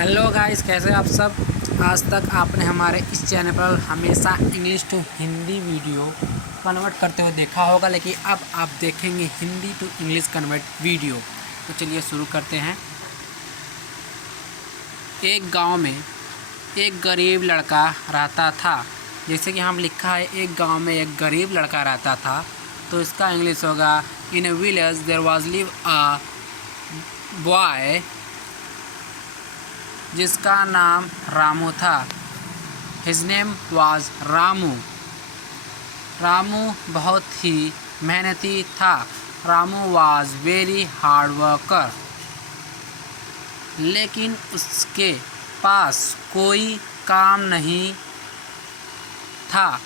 Hello guys, कैसे आप सब। आज तक आपने हमारे इस चैनल पर हमेशा English to Hindi video convert करते हुए देखा होगा, लेकिन अब आप देखेंगे Hindi to English convert video. तो चलिए शुरू करते हैं। एक गांव में एक गरीब लड़का रहता था। जैसे कि हम लिखा है एक गांव में एक गरीब लड़का रहता था, तो इसका इंग्लिश होगा in a village there was live a boy जिसका नाम रामू था। His name was Ramu. Ramu बहुत ही मेहनती था। Ramu was very hard worker. लेकिन उसके पास कोई काम नहीं था।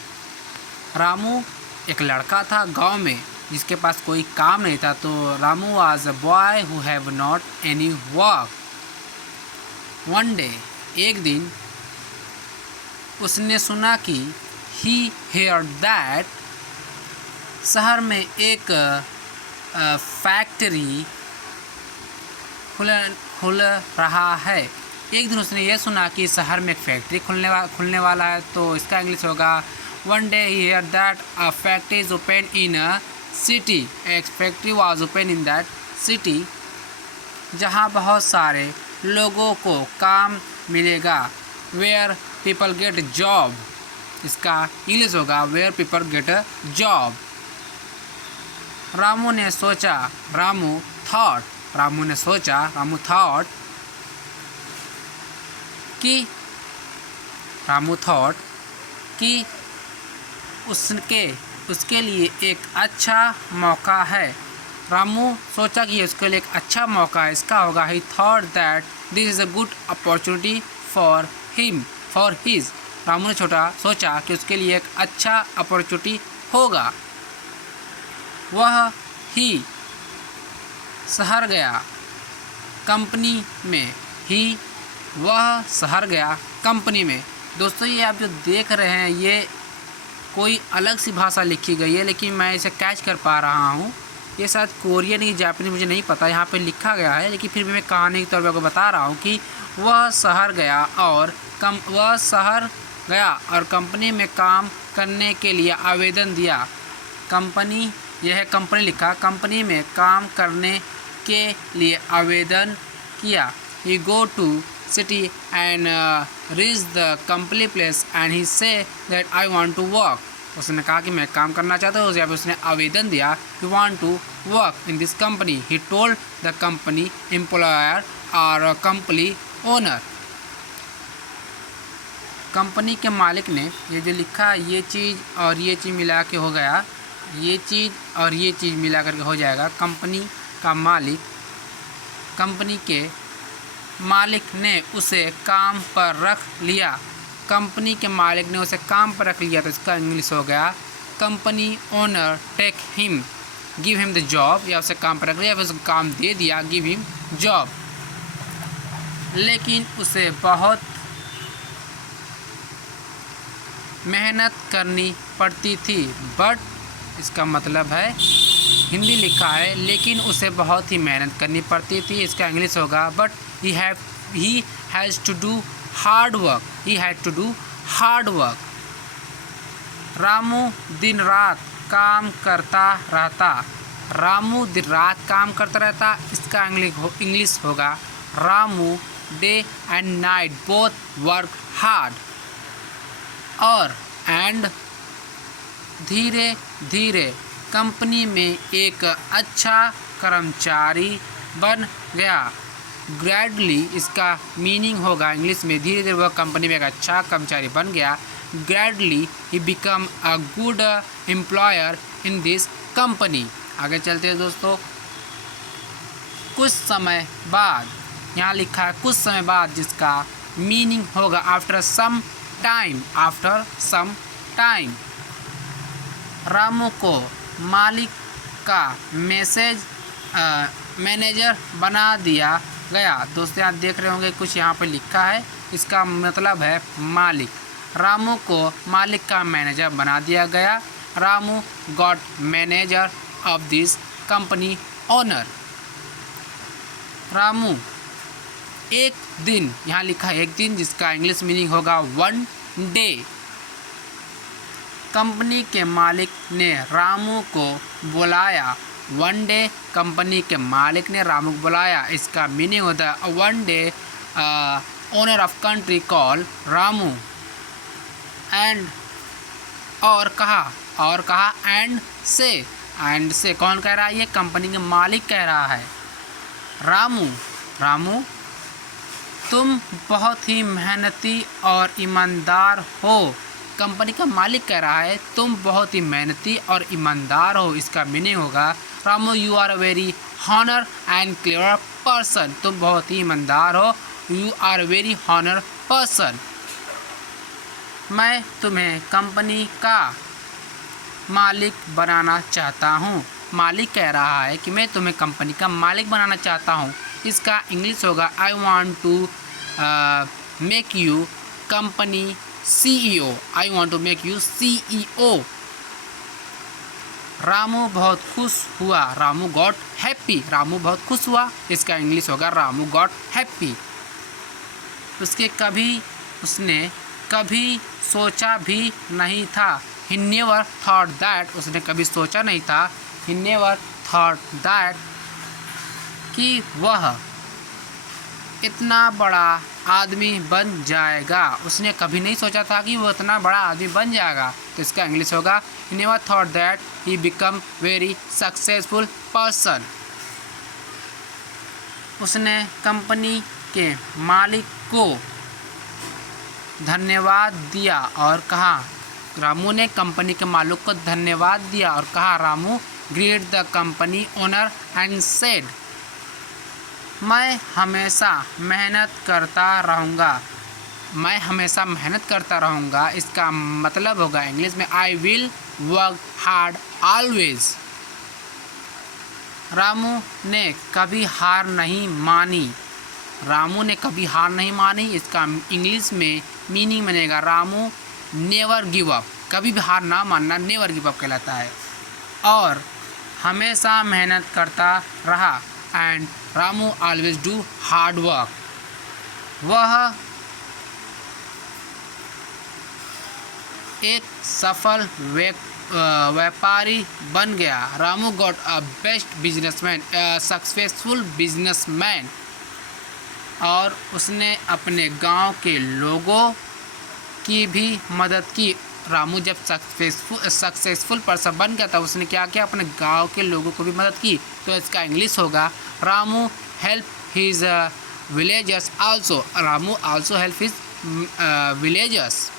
रामू एक लड़का था गांव में जिसके पास कोई काम नहीं था, तो Ramu was a boy who have not any work. One day, एक दिन, उसने सुना कि ही हेयर्ड दैट शहर में एक फैक्ट्री खुल रहा है। एक दिन उसने ये सुना कि शहर में एक फैक्ट्री खुलने वाला है, तो इसका इंग्लिश होगा one day he hear that a factory is open in a city. एक factory was open in that city जहाँ बहुत सारे लोगों को काम मिलेगा। Where people get job. इसका इंग्लिश होगा where people get job. Ramu ने सोचा, रामू थॉट कि उसके लिए एक अच्छा मौका है। रामू सोचा कि उसके लिए एक अच्छा मौका है। इसका होगा ही thought that this is a good opportunity for his. Ramu ने सोचा कि उसके लिए एक अच्छा अपॉर्चुनिटी होगा। वह शहर गया कंपनी में। दोस्तों, ये आप जो देख रहे हैं ये कोई अलग सी भाषा लिखी गई है, लेकिन मैं इसे कैच कर पा रहा हूँ। ये शायद कोरियन या जापानीज, मुझे नहीं पता, यहाँ पे लिखा गया है, लेकिन फिर भी मैं कहानी के तौर पर आपको बता रहा हूँ कि वह शहर गया और कंपनी में काम करने के लिए आवेदन दिया। कंपनी लिखा, कंपनी में काम करने के लिए आवेदन किया। He go to city and reach the company place and he say that I want to work. उसने कहा कि मैं काम करना चाहता हूँ। जब उसने आवेदन दिया he want to work in this company. He told the company employer or company owner. Company के मालिक ने ये जो लिखा ये चीज़ और ये चीज़ मिला के हो गया, ये चीज़ और ये चीज़ मिला करके हो जाएगा कंपनी का मालिक। कंपनी के मालिक ने उसे काम पर रख लिया। कंपनी के मालिक ने उसे काम पर रख लिया, तो इसका इंग्लिश हो गया company owner take him, give him the job. या उसे काम पर रख लिया, फिर उसे काम दे दिया, गिव हिम जॉब। लेकिन उसे बहुत मेहनत करनी पड़ती थी। बट इसका मतलब है, हिंदी लिखा है लेकिन उसे बहुत ही मेहनत करनी पड़ती थी। इसका इंग्लिश होगा but he had to do hard work. Ramu दिन रात काम करता रहता। इसका इंग्लिश होगा Ramu day and night both work hard. और धीरे धीरे कंपनी में एक अच्छा कर्मचारी बन गया। ग्रेजुअली इसका मीनिंग होगा इंग्लिश में धीरे धीरे वह कंपनी में एक अच्छा कर्मचारी बन गया। Gradually he become a good employer in this company. आगे चलते हैं दोस्तों। कुछ समय बाद, यहाँ लिखा है कुछ समय बाद, जिसका मीनिंग होगा आफ्टर सम टाइम। रामू को मालिक का मैनेजर बना दिया गया। दोस्तों, यहाँ देख रहे होंगे कुछ यहाँ पे लिखा है, इसका मतलब है मालिक। रामू को मालिक का मैनेजर बना दिया गया। Ramu got manager of this company owner. Ramu एक दिन, यहाँ लिखा है एक दिन, जिसका इंग्लिश मीनिंग होगा वन डे। कंपनी के मालिक ने रामू को बुलाया। वन डे, कंपनी के मालिक ने रामू को बुलाया, इसका मीनिंग होता है one day owner of country call Ramu. And और कहा एंड से कौन कह रहा है? ये कंपनी के मालिक कह रहा है। रामू तुम बहुत ही मेहनती और ईमानदार हो। कंपनी का मालिक कह रहा है तुम बहुत ही मेहनती और ईमानदार हो, इसका मीनिंग होगा Ramu you are a very honour and clever person. तुम बहुत ही ईमानदार हो, you are a very honour person. मैं तुम्हें कंपनी का मालिक बनाना चाहता हूँ। मालिक कह रहा है कि मैं तुम्हें कंपनी का मालिक बनाना चाहता हूँ, इसका इंग्लिश होगा I want to make you company CEO। I want to make you CEO। Ramu बहुत खुश हुआ। Ramu got happy. रामू बहुत खुश हुआ, इसका इंग्लिश होगा रामू गॉट हैप्पी। उसने कभी सोचा भी नहीं था। He never thought that। उसने कभी सोचा नहीं था। He never thought that कि वह इतना बड़ा आदमी बन जाएगा। उसने कभी नहीं सोचा था कि वो इतना बड़ा आदमी बन जाएगा, तो इसका इंग्लिश होगा He never thought that he become very successful person। उसने कंपनी के मालिक को धन्यवाद दिया और कहा। रामू ने कंपनी के मालिक को धन्यवाद दिया और कहा। Ramu great the company owner and said मैं हमेशा मेहनत करता रहूँगा। मैं हमेशा मेहनत करता रहूँगा, इसका मतलब होगा इंग्लिश में I will work hard always. Ramu ने कभी हार नहीं मानी। रामू ने कभी हार नहीं मानी, इसका इंग्लिश में मीनिंग बनेगा रामू नेवर गिव अप। कभी भी हार ना मानना नेवर गिव अप कहलाता है। और हमेशा मेहनत करता रहा and Ramu always do hard work. वह एक सफल व्यापारी बन गया। Ramu got a best businessman, successful businessman. और उसने अपने गांव के लोगों की भी मदद की। रामू जब सक्सेसफुल पर्सन बन गया था, उसने क्या किया? अपने गांव के लोगों को भी मदद की, तो इसका इंग्लिश होगा Ramu help his villagers also. Ramu also help his villagers.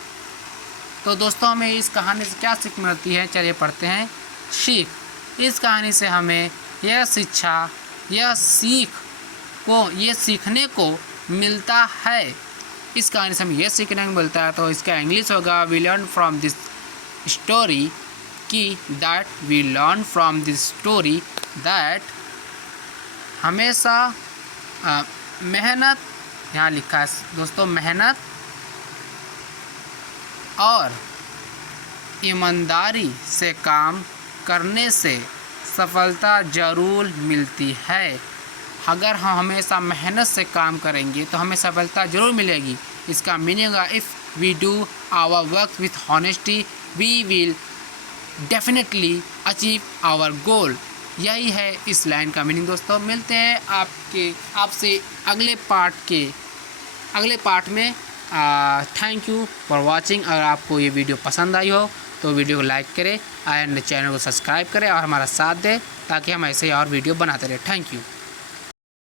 तो दोस्तों, हमें इस कहानी से क्या सीख मिलती है? चलिए पढ़ते हैं सीख। इस कहानी से हमें यह सीखने को मिलता है। इस कहानी से हमें यह सीखने को मिलता है, तो इसका इंग्लिश होगा we learn from this story that हमेशा मेहनत, यहाँ लिखा है दोस्तों, मेहनत और ईमानदारी से काम करने से सफलता ज़रूर मिलती है। अगर हम हमेशा मेहनत से काम करेंगे तो हमें सफलता ज़रूर मिलेगी। इसका मीनिंग है if we do our work with honesty we will definitely achieve our goal. यही है इस लाइन का मीनिंग। दोस्तों, मिलते हैं आपसे अगले पार्ट में। Thank you for watching. अगर आपको ये वीडियो पसंद आई हो तो वीडियो को लाइक करें एंड चैनल को सब्सक्राइब करें और हमारा साथ दें, ताकि हम ऐसे ही और वीडियो बनाते रहें। Thank you.